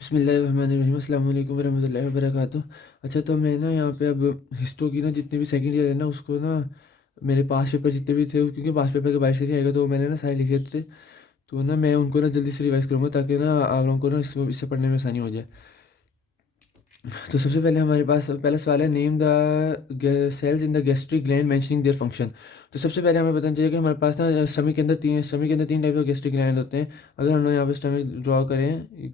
बिस्मिल्लाहिर्रहमानिर्रहीम अस्सलाम वालेकुम वरहमतुल्लाहि वबरकातुह। अच्छा, तो मैं ना यहाँ पे अब हिस्टो की ना जितने भी सेकंड ईयर है ना उसको ना मेरे पास पेपर जितने भी थे, क्योंकि पास पेपर के 22 से ही आएगा, तो मैंने ना सारे लिखे थे। तो ना मैं उनको ना जल्दी से रिवाइज करूँगा ताकि ना आप लोगों को ना इससे पढ़ने में आसानी हो जाए। तो सबसे पहले हमारे पास पहला सवाल है, name the cells in the gastric gland mentioning their function. तो सबसे पहले हमें बताना चाहिए कि हमारे पास ना स्टमक के अंदर तीन टाइप के गैस्ट्रिक ग्लैंड होते हैं। अगर हम लोग यहाँ पे स्टमक ड्रॉ करें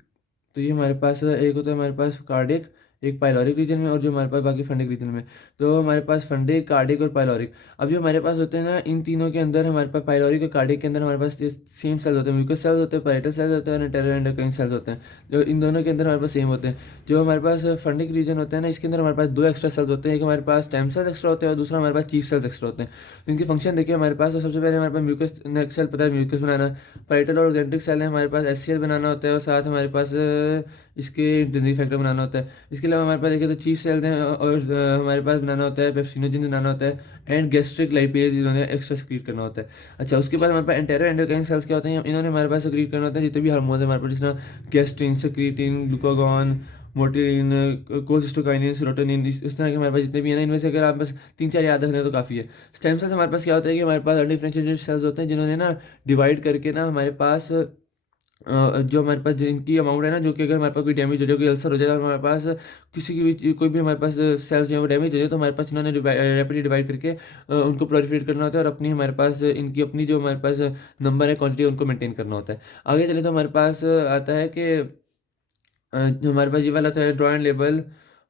तो ये हमारे पास एक होता है हमारे पास कार्डिक, एक पाइलोरिक रीजन में, और जो हमारे पास बाकी फंडिक रीजन में। तो हमारे पास फंडिक, कार्डिक और पाइलोरिक। अब जो हमारे पास होते हैं ना, इन तीनों के अंदर हमारे पास पाइलोरिक और कार्डिक के अंदर हमारे पास सेम सेल्स होते हैं, म्यूकस सेल्स होते हैं, पैरेटल सेल्स होते हैं और एंटेरोएंडोक्राइन सेल्स होते हैं। जो इन दोनों के अंदर हमारे पास सेम होते हैं। जो हमारे पास फंडिक रीजन होता है ना, इसके अंदर हमारे पास दो एक्स्ट्रा सेल्स होते हैं। एक हमारे पास स्टेम सेल्स एक्स्ट्रा होते हैं और दूसरा हमारे पास चीफ सेल्स एक्स्ट्रा होते हैं। तो इनके फंक्शन देखिए हमारे पास। तो सबसे पहले हमारे पास म्यूकस नेक सेल, पता है म्यूकस बनाना। पैरेटल और ऑक्जेंट्रिक सेल है हमारे पास, एचसीएल बनाना होता है, और साथ हमारे पास इसके इंटेंसिटी फैक्टर बनाना होता है। इसके अलावा हमारे पास देखिए तो चीफ सेल्स हैं, और हमारे पास बनाना होता है पेप्सिनोजन बनाना होता है, एंड गैस्ट्रिक लाइपेज इन्होंने एक्स्ट्रा सक्रीट करना होता है। अच्छा, उसके बाद हमारे पास एंटेरो एंडोक्राइन सेल्स क्या होते हैं, इन्होंने हमारे पास सक्रीट करना होता है जितने भी हार्मोन है हमारे पास, जिसमें गैस्ट्रिन, सक्रीटिन, ग्लूकागॉन, मोटिन, कोसिस्टोकाइनिन, सेरोटोनिन, इस तरह के हमारे पास जितने भी है ना, इनमें से अगर आप बस तीन चार याद रख लें तो काफ़ी है। स्टेम सेल्स हमारे पास क्या होता है कि हमारे पास अनडिफरेंशिएटेड सेल्स होते हैं, जिन्होंने ना डिवाइड करके ना हमारे पास जो हमारे पास जिनकी अमाउंट है ना, जो कि अगर हमारे पास कोई डैमेज हो जाए, कोई अल्सर हो जाए, और हमारे पास किसी की भी कोई भी हमारे पास सेल्स जो है वो डैमेज हो जाए, तो हमारे पास इन्होंने रैपिडली डिवाइड करके उनको प्रोलिफरेट करना होता है, और अपनी हमारे पास इनकी अपनी जो हमारे पास नंबर है, क्वांटिटी, उनको मेंटेन करना होता है। आगे चले तो हमारे पास आता है कि जो हमारे पास ये वाला था, draw and label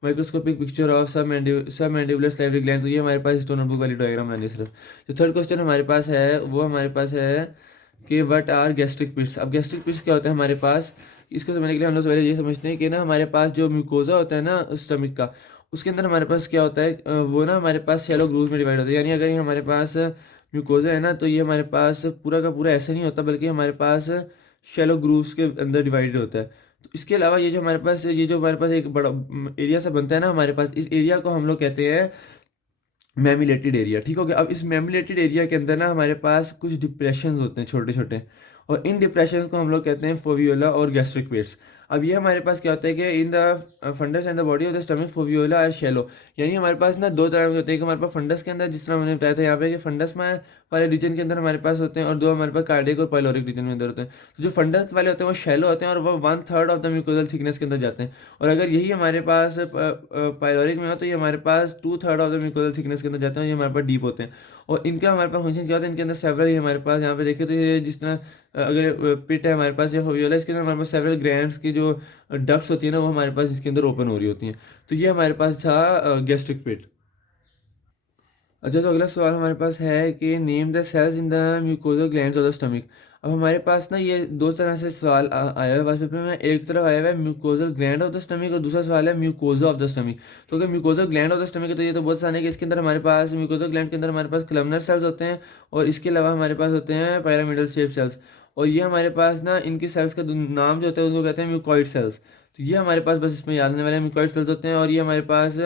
microscopic picture of सब मैंडिबुलर सैलिवरी ग्लैंड। तो ये हमारे पास स्टोन नोटबुक वाली डायग्राम बनानी है सिर्फ। जो थर्ड क्वेश्चन हमारे पास है वो हमारे पास है कि व्हाट आर गैस्ट्रिक पिट्स। अब गैस्ट्रिक पिट्स क्या होता है हमारे पास, इसको समझने के लिए हम लोग पहले ये समझते हैं कि ना हमारे पास जो म्यूकोजा होता है ना स्टमक का, उसके अंदर हमारे पास क्या होता है, वो ना हमारे पास शैलो ग्रूव्स में डिवाइड होता है। यानी अगर ये हमारे पास म्यूकोजा है ना, तो ये हमारे पास पूरा का पूरा ऐसे नहीं होता, बल्कि हमारे पास शैलो ग्रूव्स के अंदर डिवाइडेड होता है। तो इसके अलावा ये जो हमारे पास एक बड़ा एरिया सा बनता है ना हमारे पास, इस एरिया को हम लोग कहते हैं मैमिलेटेड एरिया। ठीक हो गया। अब इस मैमिलेटेड एरिया के अंदर ना हमारे पास कुछ डिप्रेशंस होते हैं छोटे छोटे, और इन डिप्रेशंस को हम लोग कहते हैं फोवियोला और गैस्ट्रिक पेट्स। अब ये हमारे पास क्या होता है कि in the fundus and the body of the stomach foveolae are shallow. यानी हमारे पास ना दो तरह के होते हैं, कि हमारे पास फंडस के अंदर, जिस तरह मैंने बताया था यहाँ पे, कि फंडस में वाले रीजन के अंदर हमारे पास होते हैं, और दो हमारे पास कार्डियक और पाइलोरिक रीजन में अंदर होते हैं। तो जो फंडस वाले होते हैं वो शैलो होते हैं, और वो 1/3 ऑफ द म्यूकोजल थिकनेस के अंदर जाते हैं। और अगर यही हमारे पास पाइलोरिक में हो, तो ये हमारे पास 2/3 ऑफ द म्यूकोजल थिकनेस के अंदर जाते हैं, और ये हमारे पास डीप होते हैं। और इनका हमारे पास फंक्शन क्या होता है, इनके अंदर सेवरल ही हमारे पास यहाँ पे देखें तो ये जिस तरह अगर पिट है हमारे पास, ये होवियोला, इसके अंदर हमारे पास सेवरल ग्रैंड्स की जो डक्ट्स होती है ना, वो हमारे पास इसके अंदर ओपन हो रही होती हैं। तो ये हमारे पास था गैस्ट्रिक पिट। अच्छा, तो अगला सवाल हमारे पास है कि name the cells in the mucosal glands of the stomach. अब हमारे पास ना ये दो तरह से सवाल आया हुआ है पेपर में। एक तरफ आया हुआ है mucosal gland of the stomach, और दूसरा सवाल है म्यूकोजा ऑफ द स्टमक। तो अगर mucosal gland of the stomach है, तो ये तो बहुत आसान है कि इसके अंदर हमारे पास म्यूकोजल ग्लैंड के अंदर हमारे पास कलमनर सेल्स होते हैं, और इसके अलावा हमारे पास होते हैं पैरामिडल शेप सेल्स। और ये हमारे पास ना इनके सेल्स का नाम जो होता है उनको कहते हैं म्यूकॉइड सेल्स। तो ये हमारे पास बस इसमें याद आने वाले म्यूकॉइड सेल्स होते हैं, और ये हमारे पास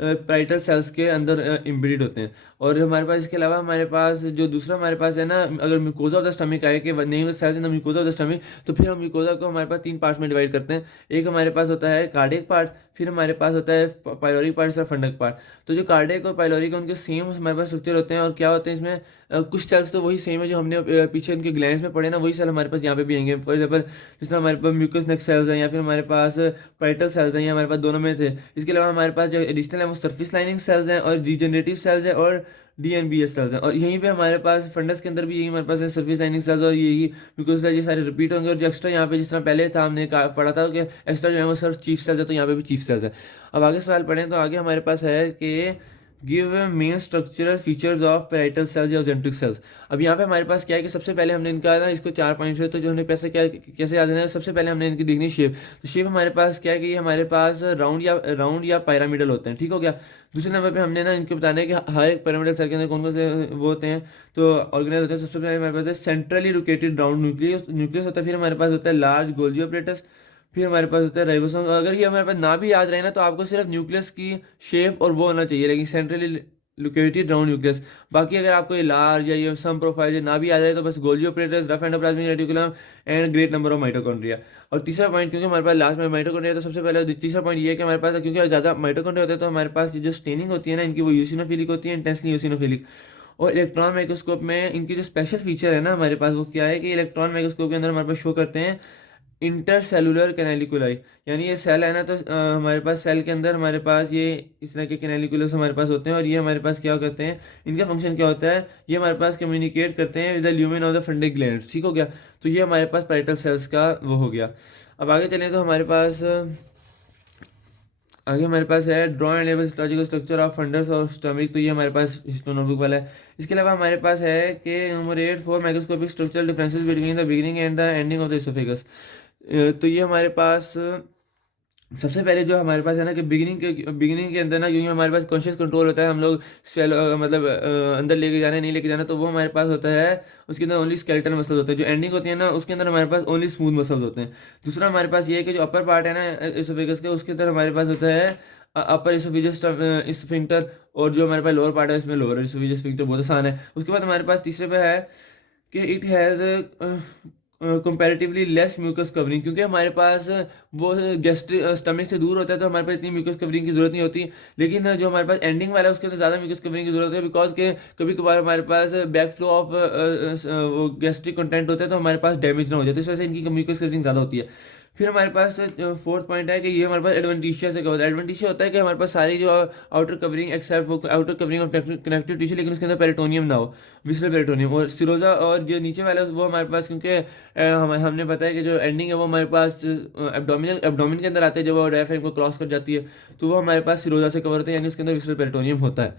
पैराइटल सेल्स के अंदर इम्ब्रीड होते हैं। और हमारे पास इसके अलावा हमारे पास जो दूसरा हमारे पास है ना, अगर म्यूकोजा ऑफ द स्टमक आए कि name the cells in the mucosa of the stomach, तो फिर हम म्यूकोजा को हमारे पास तीन पार्ट्स में डिवाइड करते हैं। एक हमारे पास होता है कार्डियक पार्ट, फिर हमारे पास होता है पाइलोरिक पार्ट और फंडक पार्ट। तो जो कार्डियक और पाइलोरिक उनके सेम हमारे पास स्ट्रक्चर होते हैं, और क्या होते हैं इसमें कुछ सेल्स तो वही सेम है जो हमने पीछे उनके ग्लैंड्स में पढ़े ना, वही सेल हमारे पास यहाँ पे भी आएंगे। फॉर एग्जाम्पल जिस तरह हमारे पास म्यूकस नेक सेल्स हैं, या फिर हमारे पास पैरेटल सेल्स हैं, ये हमारे पास दोनों में थे। इसके अलावा हमारे पास जो एडिशनल है वो सरफेस लाइनिंग सेल्स हैं, और रीजनरेटिव सेल्स हैं, और डीएनबीएस सेल्स हैं। और यहीं पे हमारे पास फंडस के अंदर भी यही हमारे पास है सरफेस लाइनिंग सेल्स, और यही बिकॉज ये सारे रिपीट होंगे। और जो एक्स्ट्रा यहाँ पे जिस तरह पहले था हमने पढ़ा था कि एक्स्ट्रा जो है वो सिर्फ चीफ सेल्स है, तो यहाँ पे भी चीफ सेल्स है। अब आगे सवाल पढ़ें तो आगे हमारे पास है कि give main structural features of parietal cells या जेंट्रिक सेल्स। अब यहाँ पे हमारे पास क्या है कि सबसे पहले हमने इनका ना इसको चार पॉइंट है, तो जो हमने पैसे क्या कैसे याद है, सबसे पहले हमने इनकी देखनी शेप। तो शेप हमारे पास क्या है कि ये हमारे पास राउंड या पैरामिडल होते हैं। ठीक हो गया। दूसरे नंबर पे हमने ना इनको बताना है कि हर एक पैरामिडल सेल के अंदर कौन कौन से वो होते हैं, तो ऑर्गेनाइज होते हैं। सबसे पहले हमारे पास है centrally located round nucleus nucleus होता है। फिर हमारे पास होता है लार्ज गोल्जी ऑपरेटस। फिर हमारे पास होता है राइबोसोम। अगर ये हमारे पास ना भी याद रहे ना, तो आपको सिर्फ न्यूक्लियस की शेप और वो होना चाहिए, लेकिन सेंट्रली लोकेटेड राउंड न्यूक्लियस। बाकी अगर आपको ये लार्ज या ये सम प्रोफाइल ना भी आ जाए तो बस Golgi operators, rough endoplasmic reticulum and great number of mitochondria. और तीसरा पॉइंट, क्योंकि हमारे पास लास्ट में माइटोकॉन्ड्रिया, तो सबसे पहले तीसरा पॉइंट ये है कि हमारे पास क्योंकि ज़्यादा माइटोकॉन्ड्रिया होते हैं तो हमारे पास ये जो स्टेनिंग होती है ना इनकी, वो यूसिनोफिलिक होती है, इंटेंसली यूसिनोफिलिक। और इलेक्ट्रॉन माइक्रोस्कोप में इनकी जो स्पेशल फीचर है ना हमारे पास, वो क्या है कि इलेक्ट्रॉन माइक्रोस्कोप के अंदर हमारे पास शो करते हैं इंटरसेलुलर कैनालिकुलाई। यानी ये सेल है ना, तो हमारे पास सेल के अंदर हमारे पास ये इस तरह के कैनालिकुलस हमारे पास होते हैं। और ये हमारे पास क्या करते हैं, इनका फंक्शन क्या होता है, ये हमारे पास कम्युनिकेट करते हैं with the lumen of the fundic glands. ठीक हो गया। तो ये हमारे पास पैरेटल सेल्स का वो हो गया। अब आगे चलें तो हमारे पास आगे हमारे पास है draw and label histological structure of fundus और स्टमक। तो ये हमारे पास हिस्टोनोटबुक वाला है। इसके अलावा हमारे पास है कि numerator 4 microscopic structural differences between the beginning and the ending of the oesophagus. तो ये हमारे पास सबसे पहले जो हमारे पास है ना कि बिगिनिंग के अंदर ना, क्योंकि हमारे पास कॉन्शियस कंट्रोल होता है, हम लोग मतलब अंदर लेके जाना है नहीं लेके जाना, तो वो हमारे पास होता है। उसके अंदर ओनली स्केलेटल मसल्स होते हैं। जो एंडिंग होती है ना उसके अंदर हमारे पास ओनली स्मूथ मसल्स होते हैं। दूसरा हमारे पास ये है कि जो अपर पार्ट है ना इसोफेगस के, उसके अंदर हमारे पास होता है अपर इसोफेगस स्फिंक्टर। और जो हमारे पास लोअर पार्ट है इसमें लोअर इसोफेगस स्फिंक्टर बहुत आसान है। उसके बाद हमारे पास तीसरे पे है कि it has comparatively less mucus covering, क्योंकि हमारे पास वो गैस्ट्रिक स्टमक से दूर होता है तो हमारे पास इतनी म्यूकस कवरिंग की जरूरत नहीं होती। लेकिन जो हमारे पास एंडिंग वाला है उसके अंदर ज़्यादा म्यूकस कवरिंग की जरूरत है, बिकॉज के कभी कभार हमारे पास back flow of gastric content होता है तो हमारे पास डैमेज ना हो जाए, तो इस वजह से इनकी म्यूकस कवरिंग ज़्यादा होती है। फिर हमारे पास फोर्थ पॉइंट है कि ये हमारे पास एडवेंटिशिया से कवर है। एडवेंटिशिया होता है कि हमारे पास सारी जो आउटर कवरिंग एक्सेप्ट वो outer covering of connective tissue, लेकिन उसके अंदर पेरिटोनियम ना हो, विसरल पेरिटोनियम। और सिरोजा और जो नीचे वाला है वो हमारे पास, क्योंकि हमने पता है कि जो एंडिंग है वो हमारे पास एब्डोमिन के अंदर आते हैं, जब वो डायफ्राम को क्रॉस कर जाती है तो वो हमारे पास सिरोजा से कवर होता है, यानी उसके अंदर विसरल पेरिटोनियम होता है।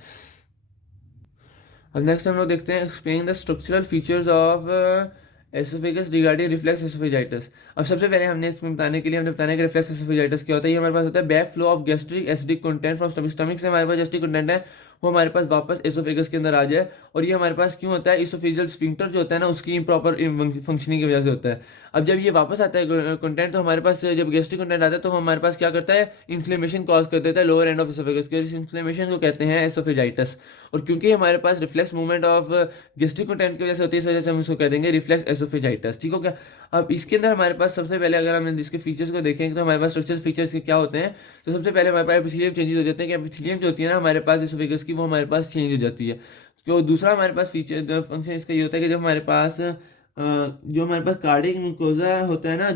अब नेक्स्ट हम लोग देखते हैं explain the structural features of oesophagus regarding reflex oesophagitis. अब सबसे पहले हमने इसमें बताने के लिए हमने बताया कि रिफ्लेक्स एसोफेजाइटिस क्या होता है। ये हमारे पास होता है back flow of gastric acidic content from stomach. Stomach से हमारे पास गैस्ट्रिक कंटेंट है वो हमारे पास वापस एसोफेगस के अंदर आ जाए। और ये हमारे पास क्यों होता है, इसोफेजियल स्फिंक्टर जो होता है ना उसकी इम्प्रॉपर फंक्शनिंग की वजह से होता है। अब जब ये वापस आता है कंटेंट, तो हमारे पास जब गैस्ट्रिक कंटेंट आता है तो हमारे पास क्या करता है, इन्फ्लेमेशन कॉज कर देता है लोअर एंड ऑफ एसोफेगस के। इस इन्फ्लेमेशन को कहते हैं एसोफेजाइटिस। और क्योंकि हमारे पास reflex movement of gastric content की वजह से होती है, इस वजह से हम इसको कह देंगे रिफ्लेक्स एसोफेजाइटिस। ठीक हो गया। अब इसके अंदर हमारे पास सबसे पहले अगर हम इसके फीचर्स को देखेंगे तो हमारे पास स्ट्रक्चरल फीचर्स के क्या होते हैं। तो सबसे पहले हमारे पास एपिथेलियम चेंजेस हो जाते हैं कि एपिथेलियम जो होती है ना हमारे पास एसोफेगस की, वो हमारे पास चेंज हो जाती है। तो दूसरा हमारे पास फीचर फंक्शन इसका ये होता है कि जब हमारे पास जो हमारे पास कार्डिक म्यूकोजा होता है ना,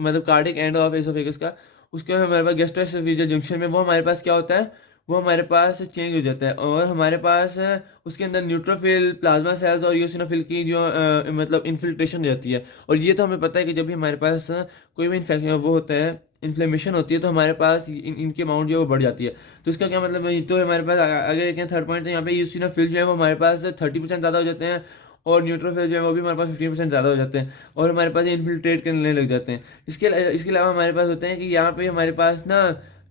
मतलब कार्डिक एंड ऑफ एसोफेगस का, उसके हमारे पास गैस्ट्रोएसोफेजियल जंक्शन में वो हमारे पास क्या होता है, वो हमारे पास चेंज हो जाता है। और हमारे पास उसके अंदर न्यूट्रोफिल, प्लाज्मा सेल्स और यूसिनोफिल की जो मतलब इन्फिल्ट्रेशन हो जाती है। और ये तो हमें पता है कि जब भी हमारे पास कोई भी इन्फेक्शन वो होता है, इन्फ्लेमेशन होती है, तो हमारे पास इनकी अमाउंट जो है वो बढ़ जाती है। तो इसका क्या मतलब है, तो हमारे पास अगर देखें थर्ड पॉइंट, तो यहाँ पे यूसिनोफिल जो है वो हमारे पास 30% ज़्यादा हो जाते हैं। और न्यूट्रोफिल जो है वो भी हमारे पास 15% ज़्यादा हो जाते हैं और हमारे पास इन्फिल्ट्रेट करने लग जाते हैं। इसके अलावा हमारे पास होते हैं कि यहाँ पे हमारे पास ना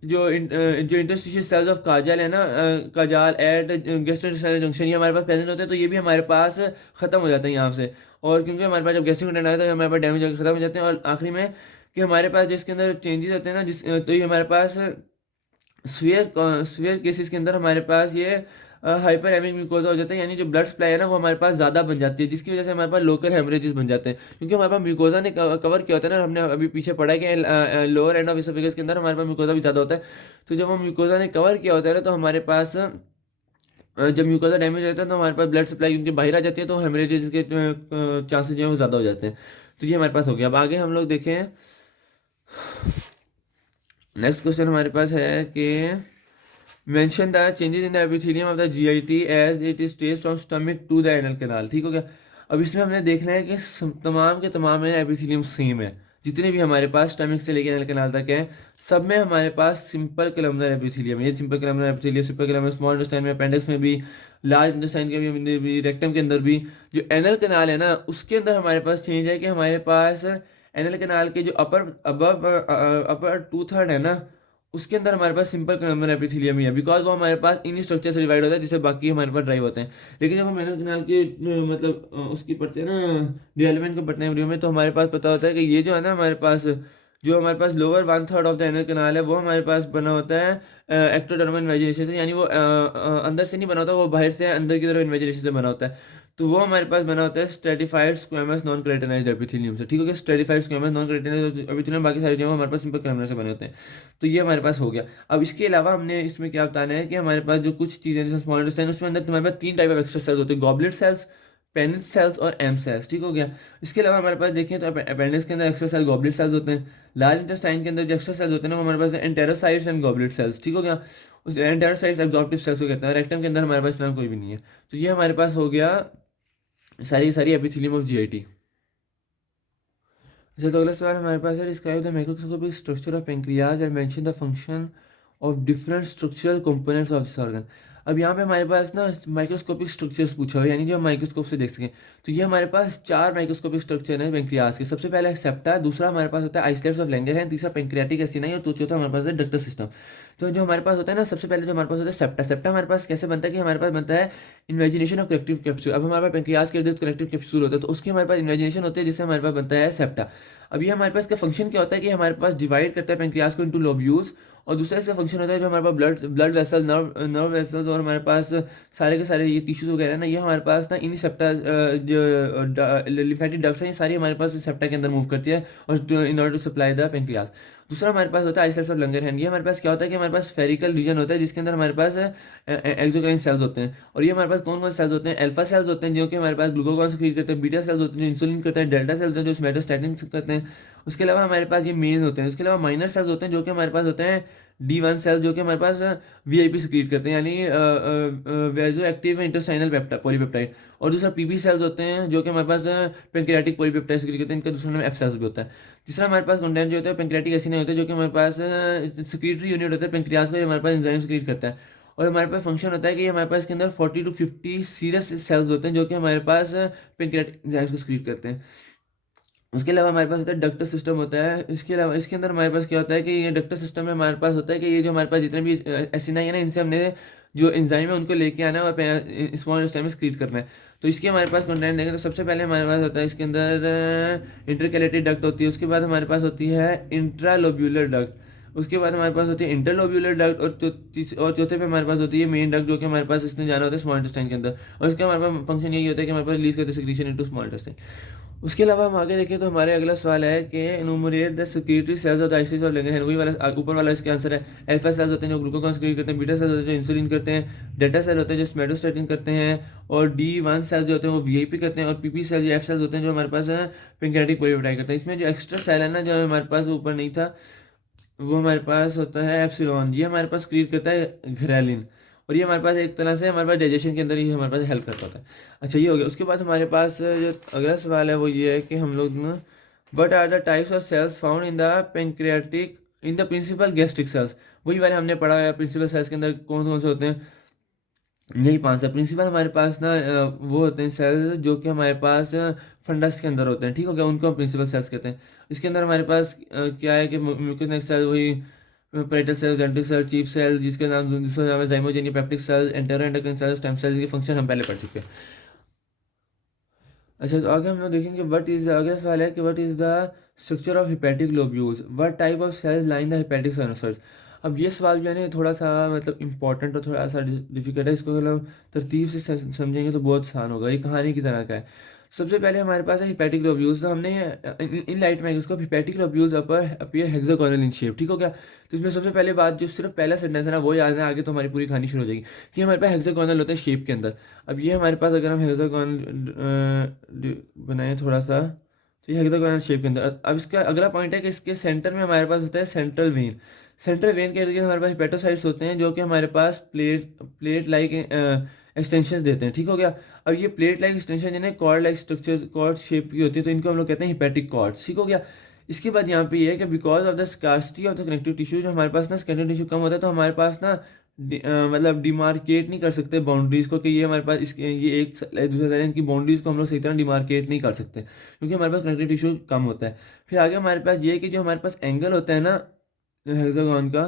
जो इंटरस्टिशियल सेल्स ऑफ काजल है ना, काजल एट गैस्ट्रोइंटेस्टाइनल जंक्शन, ये हमारे पास प्रेजेंट होते हैं, तो ये भी हमारे पास ख़त्म हो जाता है यहाँ से। और क्योंकि हमारे पास जब गैस्ट्रिक कंटेंट आता है तो हमारे पास डैमेज होकर ख़त्म हो जाते हैं। और आखिरी में कि हमारे पास जिसके अंदर चेंजेस होते हैं ना, तो ये हमारे पास स्वेयर केसेस के अंदर हमारे पास ये हाइपर एमिक म्यूकोजा हो जाता है, यानी जो ब्लड सप्लाई है ना वो हमारे पास ज़्यादा बन जाती है, जिसकी वजह से हमारे पास लोकल हेमरेजेस बन जाते हैं। क्योंकि हमारे पास म्यूकोजा ने कवर किया होता है ना, हमने अभी पीछे पढ़ा है कि लोअर एंड ऑफ इसोफेगस के अंदर हमारे पास म्यूकोजा भी ज़्यादा होता है। तो जब वो म्यूकोजा ने कवर किया होता है ना, तो हमारे पास जब म्यूकोजा डैमेज होता है तो हमारे पास ब्लड सप्लाई क्योंकि बाहर आ जाती है, तो हेमरेजेस के चांसेस जो है वो ज़्यादा हो जाते हैं। तो ये हमारे पास हो गया। अब आगे हम लोग देखें, नेक्स्ट क्वेश्चन हमारे पास है कि mention the changes in the epithelium of the GIT as it is traced from stomach to the anal canal. ठीक हो गया। अब इसमें हमने देखना है कि तमाम के तमाम एपिथेलियम सेम है, जितने भी हमारे पास स्टमक से लेकर एनल कैनाल तक है, सब में हमारे पास सिंपल कलमनर एपिथेलियम है। ये simple columnar epithelium, simple columnar small intestine में, अपेंडिक्स में भी, लार्ज इंटेस्टाइन के भी, रेक्टम के अंदर भी। जो एनल कैनाल है ना उसके अंदर हमारे पास चेंज है कि हमारे पास एनल कैनाल के जो अपर 2/3 है ना, उसके अंदर हमारे पास सिंपल कलमनर एपिथेलियम ही है, बिकॉज वो हमारे पास इन स्ट्रक्चर से डिवाइड होता है जिससे बाकी हमारे पास ड्राइव होते हैं। लेकिन जब हम एनल कैनाल के मतलब उसकी पढ़ते हैं ना, डेवलपमेंट को पढ़ते हैं वीडियो में, तो हमारे पास पता होता है कि ये जो है ना हमारे पास जो हमारे पास lower one third of the anal canal है वो हमारे पास बना होता है एक्टोडर्मल इन्वेजिनेशन से, यानी वो अंदर से नहीं बना होता, वो बाहर से अंदर की तरफ इन्वेजिनेशन से बना होता है। तो वो हमारे पास बना होता है stratified squamous non keratinized epithelium से, ठीक हो गया। Stratified squamous non keratinized epithelium, बाकी सारे जो हैं हमारे पास सिंपल कलमनर से बने होते हैं। तो ये हमारे पास हो गया। अब इसके अलावा हमने इसमें क्या बताना है कि हमारे पास जो कुछ चीज़ें जैसे स्मॉल इंटेस्टाइन, उसमें अंदर तुम्हारे पास तीन टाइप ऑफ एक्स्ट्रा सेल्स होते हैं, गॉबलेट सेल्स, पेनिस सेल्स और एम सेल्स, ठीक हो गया। इसके अलावा हमारे पास देखें तो अपेंडिक्स के अंदर एक्स्ट्रा सेल गॉबलेट सेल्स होते हैं। लार्ज इंटेस्टाइन के अंदर जो एक्स्ट्रा सेल्स होते हैं ना वो हमारे पास एंटेरोसाइट्स एंड गॉबलेट सेल्स, ठीक हो गया। उस एंटेरोसाइट्स एब्जॉर्प्टिव सेल्स को कहते हैं, और रेक्टम के अंदर हमारे पास नाम कोई भी नहीं है। तो ये हमारे पास हो गया सारी सारी एपिथेलियम ऑफ जीआईटी। अच्छा, तो अगला सवाल हमारे पास है, describe the microscopic structure of pancreas and mention the function of different structural components of this organ. अब यहाँ पे हमारे पास ना माइक्रोस्कोपिक स्ट्रक्चर्स पूछा हुआ है, यानी जो हम माइक्रोस्कोप से देख सकें। तो ये हमारे पास चार माइक्रोस्कोपिक स्ट्रक्चर हैं पेंक्रियाज के। सबसे पहला है सेप्टा, दूसरा हमारे पास होता है आइसलेट्स ऑफ लैंगरहैंस, तीसरा पेंक्रियाटिक एसिनाई, और चौथा हमारे पास है डक्टर सिस्टम। तो जो हमारे पास होता है ना, सबसे पहले जो हमारे पास होता है सेप्टा। सेप्टा हमारे पास कैसे बनता है कि हमारे पास बनता है इन्वेजिनेशन ऑफ कलेक्टिव कैप्सूल। अब हमारे पास पेंक्रियाज के इर्द कलेक्टिव कैप्सूल होता है, तो उसकी हमारे पास इन्वेजिनेशन होती है, जिससे हमारे पास बनता है सेप्टा। अब ये हमारे पास इसका फंक्शन क्या होता है कि हमारे पास डिवाइड करता है पेंक्रियाज को इनटू लोब्यूल्स, और दूसरा इसका फंक्शन होता है जो हमारे पास ब्लड वेसल, नर्व वेसल्स, और हमारे पास सारे के सारे ये टिश्यूज वगैरह ना, ये हमारे पास ना इन सेप्टा जो लिम्फेटिक डक्ट्स हैं, ये सारी हमारे पास सेप्टा के अंदर मूव करती है, और in order to supply the pancreas. दूसरा हमारे पास होता है आइसलेट्स ऑफ लंगरहैंस। ये हमारे पास क्या होता है कि हमारे पास फेरिकल रीजन होता है, जिसके अंदर हमारे पास एक्सोक्राइन सेल्स होते हैं। और ये हमारे पास कौन कौन सेल्स होते हैं? अल्फा सेल्स होते हैं जो कि हमारे पास ग्लूकोगॉन सिक्रीट करते हैं, बीटा सेल्स होते हैं जो इंसुलिन करते हैं, डेल्टा सेल्स होते हैं जो सोमैटोस्टैटिन करते हैं। उसके अलावा हमारे पास ये मेन होते हैं। उसके अलावा माइनर सेल्स होते हैं जो कि हमारे पास होते हैं D1 सेल्स, जो कि हमारे पास वीआईपी सिक्रीट करते हैं, यानी वेजो एक्टिव इंटेस्टाइनल पॉलीपेप्टाइड। और दूसरा पीबी सेल्स होते हैं जो कि हमारे पास पेंक्रियाटिक पॉलीपेप्टाइड सिक्रीट करते हैं, इनका दूसरा नाम एफ सेल्स भी होता है। तीसरा हमारे पास कंटेंट जो होता है पेंक्रियाटिक एसिड होता है, जो कि हमारे पास सिक्रीटरी यूनिट होता है पेंक्रियाज का, हमारे पास एंजाइम सिक्रीट करता है। और हमारे पास फंक्शन होता है कि हमारे पास इसके अंदर 40 to 50 सीरस सेल्स होते हैं जो कि हमारे पास पेंक्रियाटिक एंजाइम्स को सिक्रीट करते हैं। उसके अलावा हमारे पास होता है डक्टर सिस्टम होता है। इसके अलावा इसके अंदर हमारे पास क्या होता है कि ये डक्टर सिस्टम में हमारे पास होता है कि ये जो हमारे पास जितने भी एसिनाई है ना, इनसे हमने जो एंजाइम है उनको लेके आना है और स्मॉल इंटेस्टाइन में स्क्रीट करना है। तो इसके हमारे पास कंटेंट देखें तो सबसे पहले हमारे पास होता है इसके अंदर इंटरकैलेटेड डक्ट होती है। उसके बाद हमारे पास होती है इंट्रालोब्यूलर डक्ट। उसके बाद हमारे पास होती है इंटरलोब्यूलर डक्ट, और चौथे पे हमारे पास होती है मेन डक्ट, जो कि हमारे पास इसने जाना होता है स्मॉल इंटेस्टाइन के अंदर। और इसका हमारे पास फंक्शन यही होता है कि हमारे पास रिलीज करते हैं सिक्रीशन इनटू स्मॉल इंटेस्टाइन। उसके अलावा हम आगे देखें तो हमारे अगला सवाल है कि enumerate the secretory cells of the आइसिस ऑफ लैंगरहैंस। वही वाला ऊपर वाला इसका आंसर है। अल्फा सेल्स होते हैं जो ग्लूकोगॉन सिक्रीट करते हैं, बीटा सेल्स होते हैं जो इंसुलिन करते हैं, डेल्टा सेल होते हैं जो सोमैटोस्टैटिन करते हैं, और D1 सेल्स जो होते हैं वो वीआईपी करते हैं, और पीपी सेल्स जो एफ सेल्स होते हैं जो हमारे पास पेंक्रियाटिक पॉलीपेप्टाइड करते हैं। इसमें जो एक्स्ट्रा सेल है ना, जो हमारे पास ऊपर नहीं था, वो हमारे पास होता है एप्सिलॉन। ये हमारे पास क्रिएट करता है घरेलिन, और ये हमारे पास एक तरह से हमारे पास डाइजेशन के अंदर ही हमारे पास हेल्प करता होता है। अच्छा, ये हो गया। उसके बाद हमारे पास जो अगला सवाल है वो ये है कि हम लोग ना, what are the types of cells found in the pancreatic in the principal gastric cells. वही वाले हमने पढ़ा है, प्रिंसिपल सेल्स के अंदर कौन कौन से होते हैं। यही पांच है प्रिंसिपल हमारे पास ना, वो होते हैं सेल्स जो कि हमारे पास फंडस के अंदर होते हैं, ठीक हो गया, उनको हम प्रिंसिपल सेल्स कहते हैं। इसके अंदर हमारे पास क्या है कि म्यूकस नेक सेल, वही पेरिटल सेल, जेंट्रिक सेल, चीफ सेल, जिसका नाम है zymogenic peptic cell, enteroendocrine cell, stem cell के फंक्शन हम पहले पढ़ चुके हैं। अच्छा, तो आगे हम लोग देखेंगे व्हाट इज, अगला सवाल है कि what is the structure of hepatic lobules, what type of cells line the hepatic sinusoids. अब ये सवाल जो है ना थोड़ा सा मतलब इंपॉर्टेंट और थोड़ा सा डिफिकल्ट है। इसको अगर हम तरतीब से समझेंगे तो बहुत आसान होगा। ये कहानी की तरह का है। सबसे पहले हमारे पास है हिपैटिक लोब्यूल्स। तो हमने in light microscope hepatic lobules upper appear hexagonal in shape, ठीक हो गया। तो इसमें सबसे पहले बात जो सिर्फ पहला सेंटेंस है ना वो याद है, आगे तो हमारी पूरी कहानी शुरू हो जाएगी कि हमारे पास हेक्सागोनल होता है शेप के अंदर। अब ये हमारे पास अगर हम हेक्सागोनल बनाए थोड़ा सा, तो ये हेक्सागोनल शेप के अंदर। अब इसका अगला पॉइंट है कि इसके सेंटर में हमारे पास होता है सेंट्रल वेन। सेंट्रल वेन के इर्द गिर्द हमारे पास हेपेटोसाइट्स होते हैं जो कि हमारे पास प्लेट लाइक एक्सटेंशन देते हैं, ठीक हो गया। अब ये प्लेट लाइक एक्सटेंशन जिन्हें cord like structure cord shape की होती है, तो इनको हम लोग कहते हैं हिपैटिक कॉर्ड, ठीक हो गया। इसके बाद यहाँ पे ये है कि because of the scarcity of the connective tissue, जो हमारे पास ना कनेक्टिव टिश्यू कम होता है, तो हमारे पास ना मतलब डिमार्केट नहीं कर सकते बाउंड्रीज को कि ये हमारे पास इसके ये एक दूसरे तरह इनकी बाउंड्रीज को हम लोग सही तरह डिमार्केट नहीं कर सकते, क्योंकि हमारे पास कनेक्टिव टिश्यू कम होता है। फिर आगे हमारे पास ये है कि जो हमारे पास एंगल होता है ना हेक्सागोन का,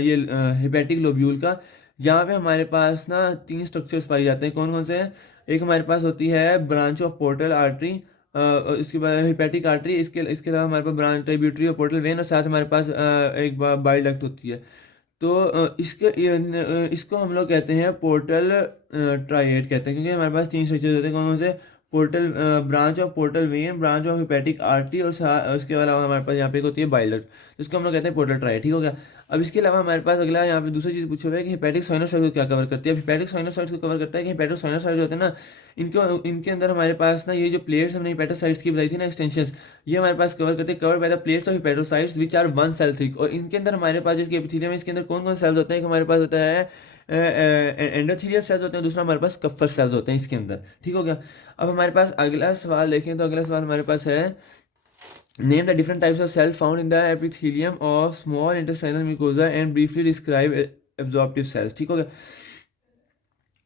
ये हेपेटिक लोब्यूल का, यहाँ पे हमारे पास ना तीन स्ट्रक्चर्स पाए जाते हैं। कौन कौन से हैं? एक हमारे पास होती है ब्रांच ऑफ पोर्टल आर्टरी, इसके बाद हेपेटिक आर्टरी, इसके इसके अलावा हमारे पास ब्रांच ट्रिब्यूटरी और पोर्टल वेन, और साथ हमारे पास एक बाइल डक्ट होती है। तो इसको हम लोग कहते हैं पोर्टल ट्राइएड कहते हैं, क्योंकि हमारे पास तीन स्ट्रक्चर होते हैं। कौन से? Portal branch of portal vein, branch of hepatic artery, और उसके अलावा हमारे पास यहाँ पे एक होती है बाइल डक्ट, जिसको हम लोग कहते हैं पोर्टल ट्राइएड। ठीक हो गया। अब इसके अलावा हमारे पास अगला यहाँ पे दूसरी चीज़ पूछा हुआ है कि हेपेटिक साइनोसाइड को क्या कवर करती है। हेपेटिक साइनोसाइड्स को कवर करता है कि हेपेटिक साइनोसाइड जो होते हैं ना, इनको इनके अंदर हमारे पास ना ये जो प्लेट्स हमने हेपेटोसाइट्स की बताई थी ना, एक्सटेंशंस, ये हमारे पास कवर करते हैं, cover by the plates of hepatocytes which are one cell thick. और इनके अंदर हमारे पास जिसके एपिथेलियम है, इसके अंदर कौन कौन सेल्स होते हैं? हमारे पास होता है एंडोथेलियल सेल्स होते हैं, दूसरा हमारे पास कफर सेल्स होते हैं इसके अंदर। ठीक हो गया। अब हमारे पास अगला सवाल देखें तो अगला सवाल हमारे पास है, name the different types of cell found in the epithelium of small intestinal mucosa and briefly describe absorptive cells. ठीक हो गया।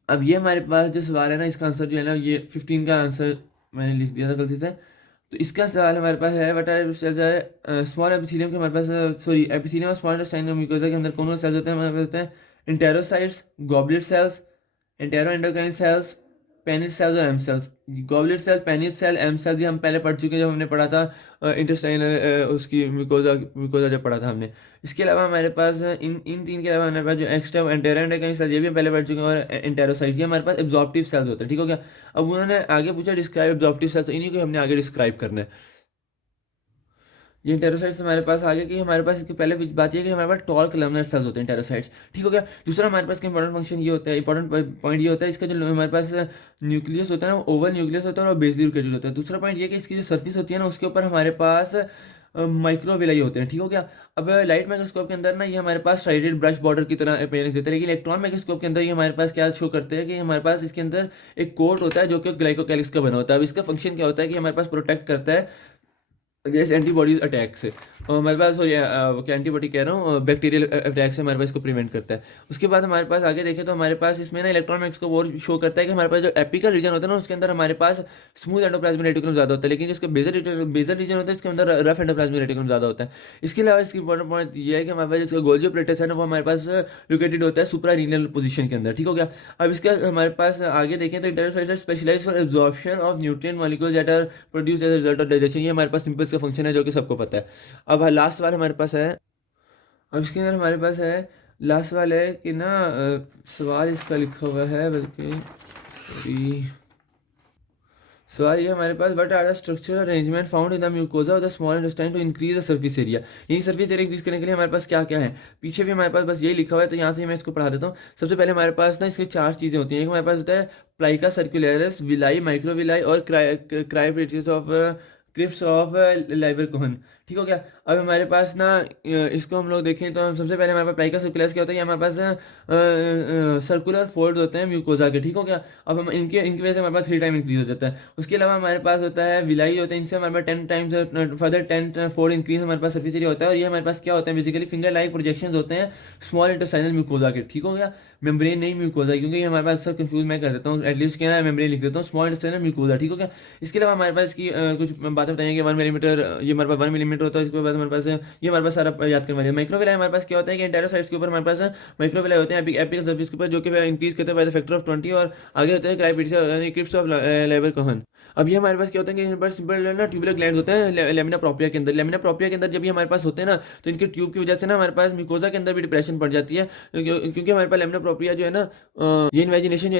अब ये हमारे पास जो सवाल है ना, इसका आंसर जो है ना, ये 15 का आंसर मैंने लिख दिया था गलती से। तो इसका सवाल हमारे पास है, व्हाट आर सेल्स है स्मॉल एपिथेलियम के हमारे पास, सॉरी एपिथेलियम और स्मॉल इंटेस्टाइनल म्यूकोजा के अंदर कौन कौन सेल्स होते हैं? हमारे पास होते हैं enterocytes, goblet cells, enteroendocrine cells, Paneth cells और M cells. Goblet cell, Paneth cell, M cells ये हम पहले पढ़ चुके हैं जब हमने पढ़ा था इंटेस्टाइनल उसकी म्यूकोजा जब पढ़ा था हमने। इसके अलावा हमारे पास इन इन तीन के अलावा हमारे पास जो एक्स्ट्रा एंटेरो एंडोक्राइन सेल्स ये भी हम पहले पढ़ चुके हैं, और एंटेरोसाइट्स ये हमारे पास एब्जॉर्प्टिव सेल्स होते हैं। ठीक हो गया। अब उन्होंने आगे पूछा डिस्क्राइब एब्जॉर्प्टिव सेल्स, तो इन्हीं को हमने आगे डिस्क्राइब करना है। ये इंटेरोसाइट्स हमारे पास आ गया कि हमारे पास इसकी पहले बात ये है कि हमारे पास टॉल कलमनर सेल्स होते हैं इंटेरोसाइट्स। ठीक हो गया। दूसरा हमारे पास इंपॉर्टेंट फंक्शन ये होता है, इंपॉर्टेंट पॉइंट ये होता है, इसका जो हमारे पास न्यूक्लियस होता है ना, ओवल न्यूक्लियस होता है और बेसली लोकेटेड होता है। दूसरा पॉइंट ये कि इसकी जो सर्फिस होती है ना, उसके ऊपर हमारे पास माइक्रोविलाई होते हैं। ठीक हो गया। अब लाइट माइक्रोस्कोप के अंदर ना ये हमारे पास स्ट्राइटेड ब्रश बॉर्डर की तरह अपीयरेंस देता है, लेकिन इलेक्ट्रॉन माइक्रोस्कोप के अंदर ये हमारे पास क्या शो करते हैं कि हमारे पास इसके अंदर एक कोट होता है जो कि ग्लाइकोकैलिक्स का बना होता है। अब इसका फंक्शन क्या होता है कि हमारे पास प्रोटेक्ट करता है अगेंस्ट एंटीबॉडीज अटैक से, और हमारे पास सॉरी क्या एंटीबॉडी कह रहा हूँ, बैक्टीरियल अटैक से हमारे पास इसको प्रिवेंट करता है। उसके बाद हमारे पास आगे देखें तो हमारे पास इसमें ना इलेक्ट्रॉन माइक्रोस्कोप और शो करता है कि हमारे पास जो एपिकल रीजन होता है ना, उसके अंदर हमारे पास स्मूथ एंडोप्लाज्मिक रेटिकुलम ज़्यादा होता है, लेकिन जिसका बेजल रीजन होता है इसके अंदर रफ एंडोप्लाज्मिक रेटिकुलम ज़्यादा होता है। इसके अलावा इसकी इंपॉर्टेंट पॉइंट ये है कि हमारे पास जिसका गोल्जी प्लेटस है ना, वो हमारे पास लोकेटेड होता है सुप्रा रीनल पोजीशन के अंदर। ठीक हो गया। अब इसका हमारे पास आगे देखें तो enterocytes are specialised for absorption of nutrient molecules that are produced as a result of digestion. ये हमारे पास सिंपल इसका फंक्शन है जो कि सबको पता है। अब लास्ट सवाल हमारे पास है, अब इसके अंदर हमारे पास है लास्ट सवाल है कि ना सवाल इसका लिखा हुआ है, बल्कि सॉरी सवाल ये हमारे पास, what are the structural arrangement found in the mucosa of the small intestine to increase the surface area. यानी सर्फेस एरिया इंक्रीज करने के लिए हमारे पास क्या क्या है, पीछे भी हमारे पास बस यही लिखा हुआ है, तो यहाँ से मैं इसको पढ़ा देता हूँ। सबसे पहले हमारे पास ना इसके चार चीज़ें होती हैं। एक हमारे पास होता है प्लाइका सर्कुलरिस, विलाई, माइक्रोविलाई और क्रायोप्लेटिस of crypts of Lieberkuhn. ठीक हो गया। अब हमारे पास ना इसको हम लोग देखें तो सबसे पहले हमारे पास प्लाइका सर्कुलरिस क्या होता है, ये हमारे पास सर्कुलर फोल्ड होते हैं म्यूकोजा के। ठीक हो गया। अब हम इनके इनकी वजह से हमारे पास 3 टाइम इंक्रीज हो जाता है। उसके अलावा हमारे पास होता है विलाई होते हैं, इनसे हमारे पास 10 टाइम्स फर्दर 10 फोल्ड इंक्रीज हमारे पास सर्फेस एरिया होता है। और ये हमारे पास क्या होते हैं, बेसिकली फिंगर लाइक प्रोजेक्शंस होते हैं स्मॉल इंटेस्टाइनल म्यूकोजा के। ठीक हो गया। मेम्ब्रेन नहीं म्यूकोजा, क्योंकि ये हमारे पास अक्सर कंफ्यूज मैं कर देता हूँ, एटलीस्ट क्या है मेम्ब्रेन लिख देता हूँ, स्मॉल इंटेस्टाइनल म्यूकोजा। ठीक हो गया। इसके अलावा हमारे पास की कुछ बातें बताएंगे। 1 मिलीमीटर ये हमारे पास 1 मिलीमीटर होता है। इसके बाद हमारे पास ये हमारे पास सारा याद करवा दिया। माइक्रोविलाई हमारे पास क्या होता है कि एंटेरोसाइट्स के ऊपर हमारे पास माइक्रोविलाई होते हैं एपिकल सर्फेस के ऊपर, जो कि इंक्रीज करते हैं बाय द फैक्टर ऑफ 20। और आगे होते हैं क्रिप्स ऑफ लाइबर कोहन। अब ये हमारे पास क्या होता है कि यहाँ पर सिंपल ना ट्यूबुलर ग्लैंड्स होते हैं लेमिना प्रोप्रिया के अंदर। लेमिना प्रोप्रिया के अंदर जब ये हमारे पास होते हैं ना, तो इनके ट्यूब की वजह से ना हमारे पास म्यूकोजा के अंदर भी डिप्रेशन पड़ जाती है, क्योंकि हमारे पास लेमिना प्रोप्रिया जो है ना, ये इन्वेजिनेशन